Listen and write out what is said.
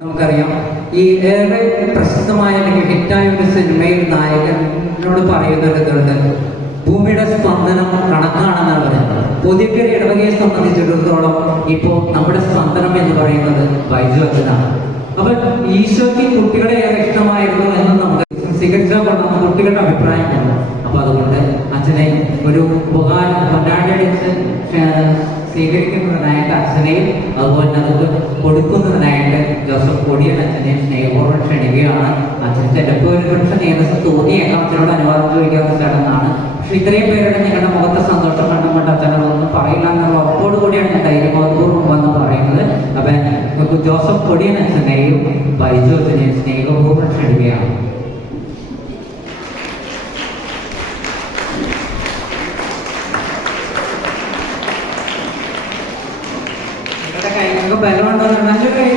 നമുക്കറിയാം. ഈ ഏറെ പ്രശസ്തമായ അല്ലെങ്കിൽ ഹിറ്റായ ഒരു സിനിമയിൽ നായകനോട് പറയുന്ന ഒരു ഭൂമിയുടെ സ്പന്ദനം കണക്കാണെന്നാണ് പറയുന്നത്. പുതിയൊരു ഇടവകയെ സംബന്ധിച്ചിടത്തോളം ഇപ്പോൾ നമ്മുടെ സ്പന്ദനം എന്ന് പറയുന്നത് വൈദ്യുതത്തിനാണ് അപ്പൊ ഈശോയ്ക്ക് കുട്ടികളെ ഏറെ ഇഷ്ടമായിരുന്നു എന്ന് നമുക്ക് സ്വീകരിച്ചാൽ കൊണ്ടുവന്ന കുട്ടികളുടെ അഭിപ്രായമുണ്ട് അപ്പൊ അതുകൊണ്ട് അച്ഛനെ ഒരു ഉപകാരം കൊണ്ടാടടിച്ച് സ്വീകരിക്കുന്നതിനായിട്ട് അച്ഛനെയും അതുപോലെ അത് കൊടുക്കുന്നതിനായിട്ട് മോദിയുടെ തന്നെ സ്നേഹപൂർവം ക്ഷണിക്കുകയാണ് അച്ഛൻ ചിലപ്പോൾ ഒരു പക്ഷെ നിയമസഭ തോന്നിയേക്കാം അച്ഛനോട് അനുവാദം ചോദിക്കാവുന്ന ചടങ്ങാണ് പക്ഷെ ഇത്രയും പേരുടെ നിങ്ങളുടെ മുഖത്തെ സന്തോഷം കണ്ടുകൊണ്ട് അച്ഛനൊന്നും പറയില്ല എന്നുള്ള ഉറപ്പോട് കൂടിയാണ് ഞാൻ ധൈര്യബോധപൂർവം വന്ന് പറയുന്നത് അപ്പം ജോസഫ് കൊടിയൻ അച്ഛനെയും ബൈജു അച്ഛനെയും സ്നേഹപൂർവം ക്ഷണിക്കുകയാണ് ബലമുണ്ടോ നല്ലൊരു കൈ